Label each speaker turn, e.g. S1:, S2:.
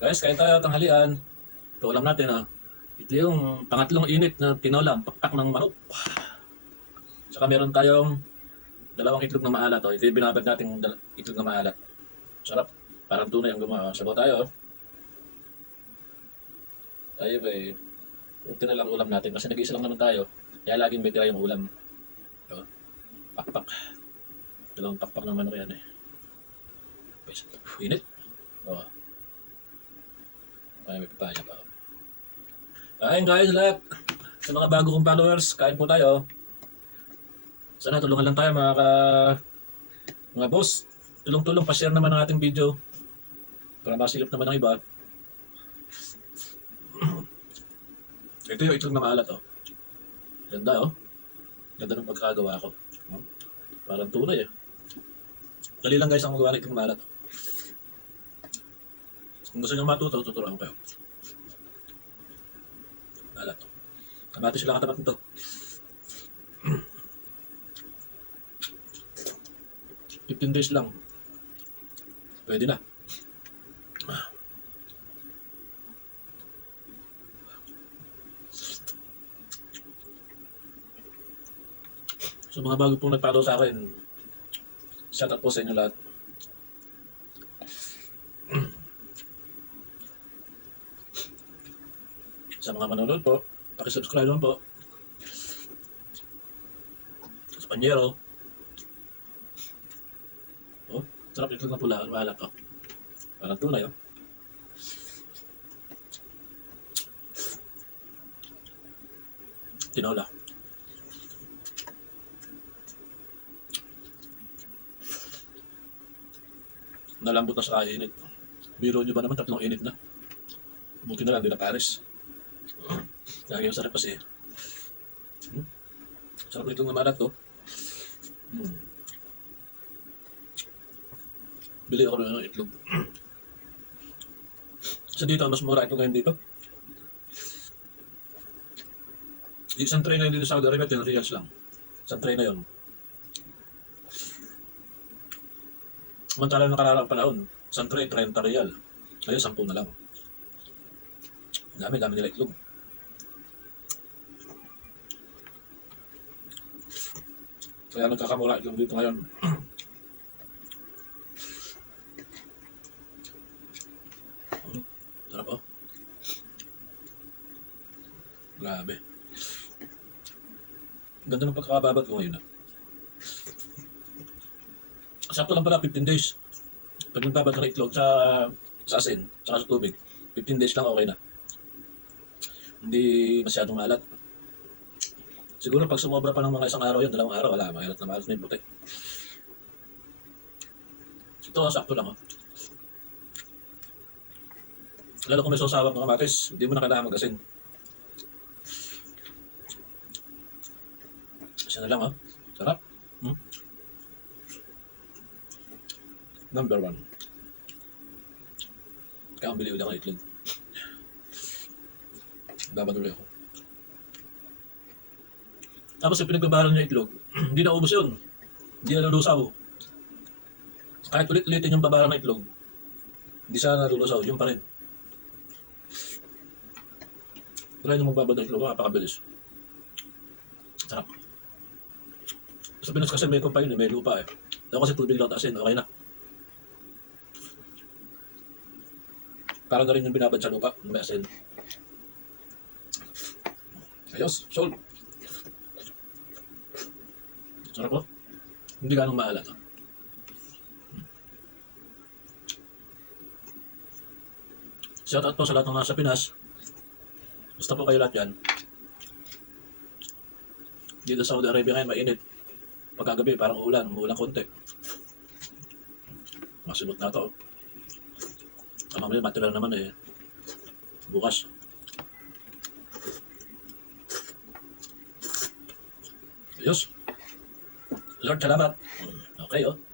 S1: Guys, kain tayo tanghalian. Ito ulam natin ah. Ito yung pangatlong init na tinola, pakpak ng manok. Saka meron tayong dalawang itlog na maalat. Oh. Ito yung binabad nating itlog na maalat. Sarap. Parang tunay ang gumawa. Sabaw tayo. oh. Tayo ba eh. Kunti na lang ulam natin kasi nag-iisa lang naman tayo. Kaya laging may tira yung ulam. Oh. Pakpak. Dalawang pakpak ng manok yan eh. Init. Oh. Ay, may papaya pa. Kain guys, lahat. Sa mga bago kong followers, kain po tayo. Sana tulungan lang tayo mga ka... Mga boss, tulong-tulong, pa-share naman ang ating video. Para masilip naman ang iba. Ito yung itlog na maalat, oh. Ganda, oh. Ganda ng pagkagawa ko. Parang tunay, eh. Dali lang guys ang magawa ng itlog na maalat. Kung gusto nyo matuto, tuturuan ko kayo. Maalat, oh. Kamatis lang katapat nito. Fifteen days lang. Pwede na. So mga bago pong nagpalo sa akin, shout out po sa inyo lahat. Mga manonood po, pakisubscribe naman po. Espanyero. Oh, sarap ito na pula, wala to. Parang tunay, oh. Tinola. Nalambot na sa init. Biro nyo ba naman tatlong init na? Buti na lang, di na Paris. Lagi yung sarap kasi. Hmm? Sarap nitong namalat to. Hmm. Bili ako ng itlog. Sa dito, mas mura ito ngayon dito. Isang tray na yun dito sa Saudi Arabia, 10 reals lang. Isang tray na yun. Samantala ng kararang panahon, isang tray, 30 real. Ngayon, 10 na lang. Dami, dami nila itlog. Kaya nagkakamura itlog dito ngayon. Sarap oh. Grabe. Ganda ng pagkakababat ko ngayon ah. Sakto lang pala 15 days. Pag nagbabad ka ng itlog sa, sa asin, sa tubig, 15 days lang okay na. Hindi masyadong malat. Siguro pag sumobra pa ng mga isang araw yun, dalawang araw, wala, mahalat na mahalat na yung puti. Ito, sakto lang. Oh. Lalo kung may sasawang mga kamatis, hindi mo na kailangan mag-asin. Isa na lang, oh. Sarap. Hmm? Number one. Kaya ang ulit ako ng itlog. Babaduloy ako. Tapos yung pinagbabaran niya itlog, hindi na ubos yun. Hindi na nalusaw. Kahit ulit-ulitin yung babaran ng itlog, hindi siya nalulusaw, yun pa rin. Try nyo magbabad ng itlog, napakabilis. Sarap. Sa Pinas kasi may eh, may lupa eh. Ako kasi tubig lang at asin, okay na. Parang na rin yung binabad sa lupa, may asin. Ayos, sold. Sarap po. Hindi ganong maalat. ah. Shout out po sa lahat ng nasa Pinas. Basta po kayo lahat yan. Dito sa Saudi Arabia ngayon mainit. Pagkagabi parang ulan, umuulan konti. Masimot na to. Ang mamaya material naman eh. Bukas. Ayos. Lord, salamat. Okay, oh.